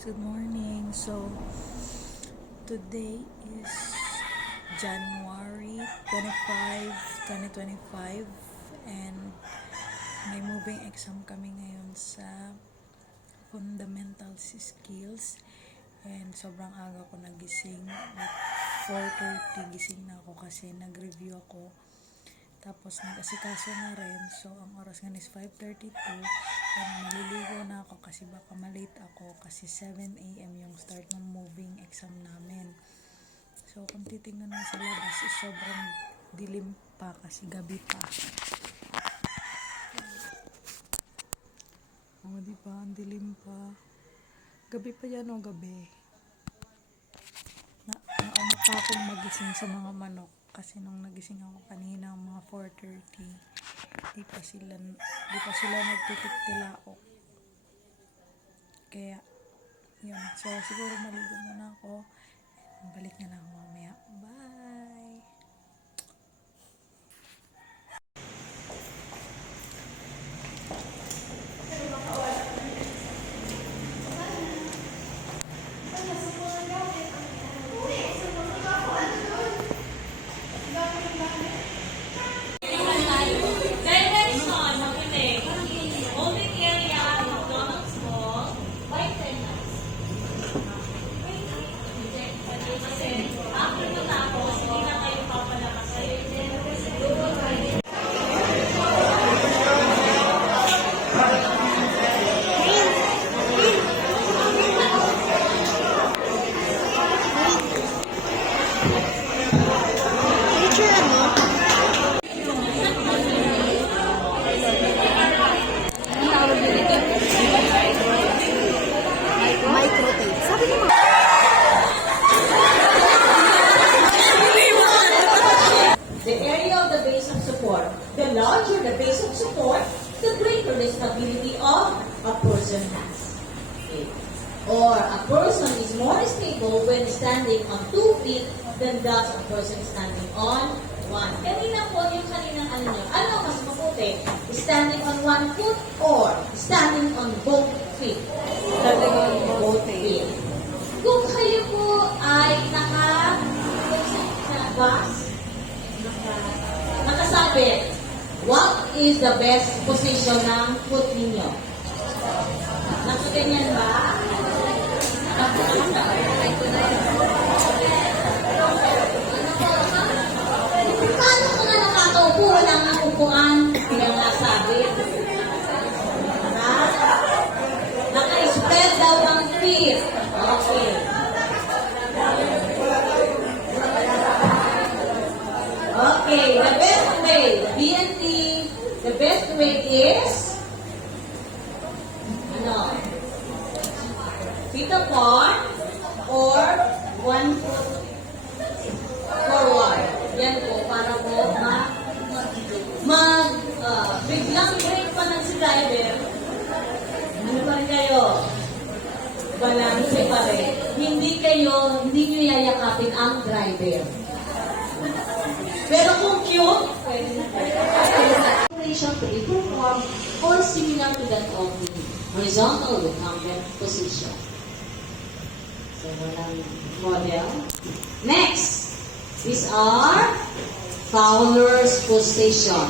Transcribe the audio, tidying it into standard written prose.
Good morning. So, today is January 25, 2025 and may moving exam kami ngayon sa fundamental skills and sobrang aga ko nagising. Like 4:30 gising na ako kasi nag-review ako. Tapos nag-asikaso na rin. So, ang oras nga is 5:32 and maliligo na ako kasi baka malate ako kasi 7 a.m. yung start ng moving exam namin. So, kung titingnan mo sa labas is sobrang dilim pa kasi gabi pa. Di ba? Ang dilim pa. Gabi pa yan o gabi. Nauna pa akong magising sa mga manok. Kasi nung nagising ako kanina mga 4:30, di pa sila nagtitik-tilaok. Kaya, yun. So, siguro maligo muna ako. Balik na lang mamaya. Bye! The area of the base of support. The larger the base of support, the greater the stability of a person has. Okay. Or a person is more stable when standing on 2 feet than does a person standing on 1. Kanina po yung kaninang ano mas mabuti? Standing on 1 foot or standing on both feet? Standing on both feet. Kung kayo po ay nakasabit, what is the best position ng foot ninyo? Nakaganyan ba? Paano ko na nakakaupo? Wala nga upuan. Kaya nga sabit. Naka-spread daw ang feet. Okay. Okay, the best way, BNT, the best way is, feet apart or 1 foot forward. Yan po, para po biglang break pa ng si driver. Ano pa rin kayo? Balance pa rin. Hindi nyo yayakapin ang driver. Pero kung cute, pwede na operation to be performed or similar to that of the horizontal recumbent position. So, walang model. Next, these are Fowler's position.